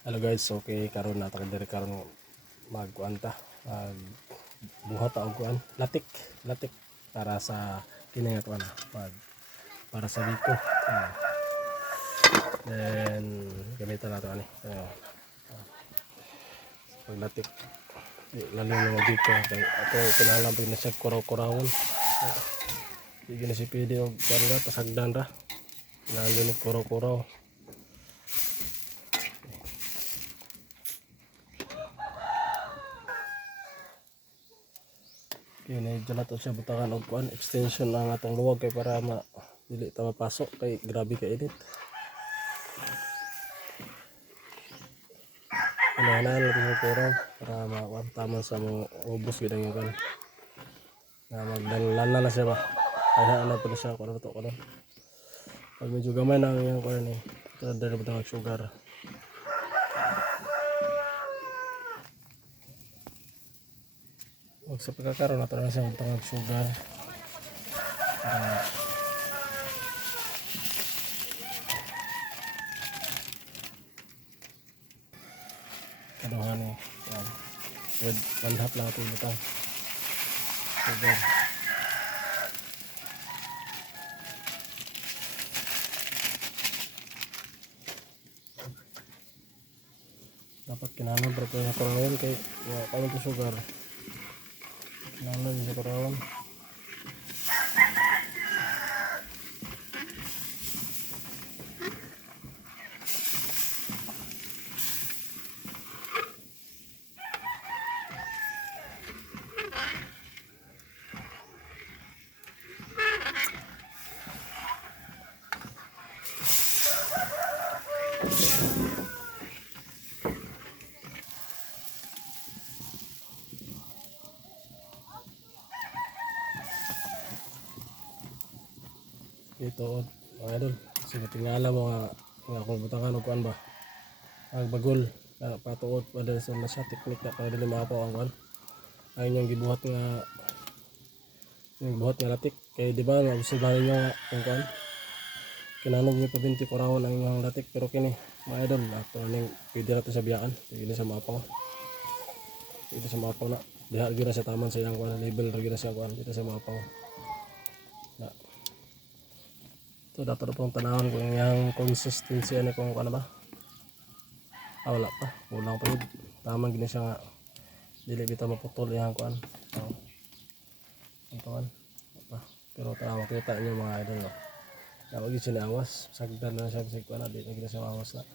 Hello guys, okay karon nato diri karon magkuan ta. Buhat ta og kuan, latik para sa kini nga kuan, para sa biko. Then gamitan nato ani. Paglatik lalo nga biko kay ato kinahanglan pud na siya kuraw-kurawon. Sige na si pwede og kuan ra pasagdan ra. Lalo ni kuraw-kuraw. Kini dyan nato siya butangan og kuan extension ang atong luwag kay para dili ta mapasok kay grabe ka init. Kinahanglan natin yung kuraw para makuan taman sa mga ubos gid ang kuan. Na magdalan na siya ba. Kaya na pala siya kuan to kuno. Pag medyo gamay na ang iyang kuan ni, ito dali butang sugar. Huwag sa pagkakaroon nato na siya butang sugar. Kaduhan ni yan. With 1/2 lang ito butang sugar. Dapat kinahanglan pero kaya kurawon kay paano ito sugar. Kinahanglan din sa kurawon. Ito mga idol, sige tingala mo nga kung butangan o kuan ba ang bagol na patuot pada sa nasa teknik na para dili maapaw ang kuan ay yung gibuhat nga latik kay di ba nga usibahin niyo nga kung kuan kinanog niyo pa 20 kurawon ang inyong latik pero kini mga idol ato ning pwede nato sa biyaan pwede sa maapaw na diha gyud na sa taman sa iyang kuan label ra gyud na siya kuan dito sa maapaw na. Ito dato na pong tanawin kung yung consistency ano kung ano ba. Wala pa, kulang pa yun. Tamang gina siya nga dili bitaw maputol yung kuan. Ang kuan. Pero tama kita niyo mga idol no. Nawag yun sinawas, sagdan na siya sa kuan, di na gina siya mawas na.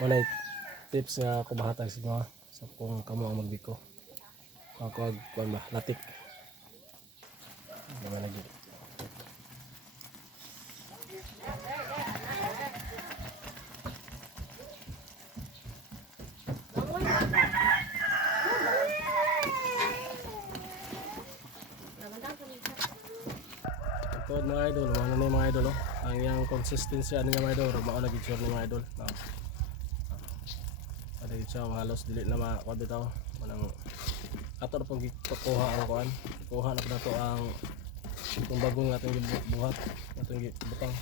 Wala tips nga kumahatag sa mga sa kung kamo ang magbiko. Ako kuan ba, latik. Naman lagi. Ito mga idol, ano na yung mga idol ang yung consistency ano yung mga idol, mao na gid ni mga idol. Ada siya halos dili na makuha bitaw. Manang ato na pong gikuha ang kuan. Kuha na to ang itong bagong atong gibuhat, atong gibutang.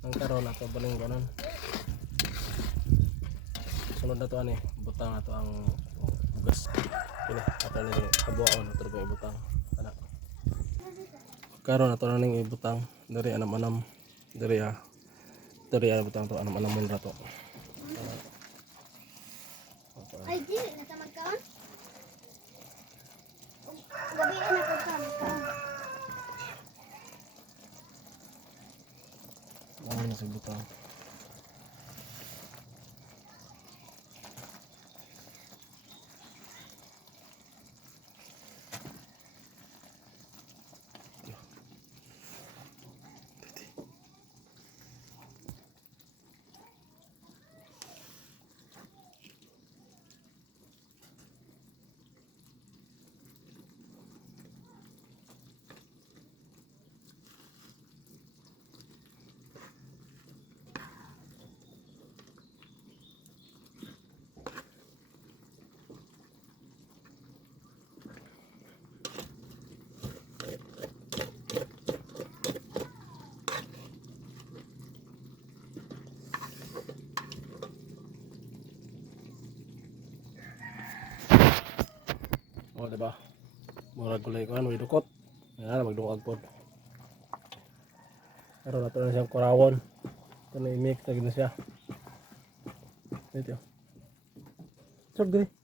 Ang karon ato baling kanon. Sunod na to ani, butang ato ang bugas. Kini ato ni kabuaon ato ba ibutang. Ana. Karon ato na ning ibutang diri anam-anam. Diri butang to anam-anam ra to. Ay, di na sa magkaon. Gabi na ko sa magkaon. Ano na sa butang. O, diba? Murag kulay ko way dukot. Yan, magdukot po. Pero nato na siyang kurawon. Ito na i-mix na gina siya. Ito. Sog, gani.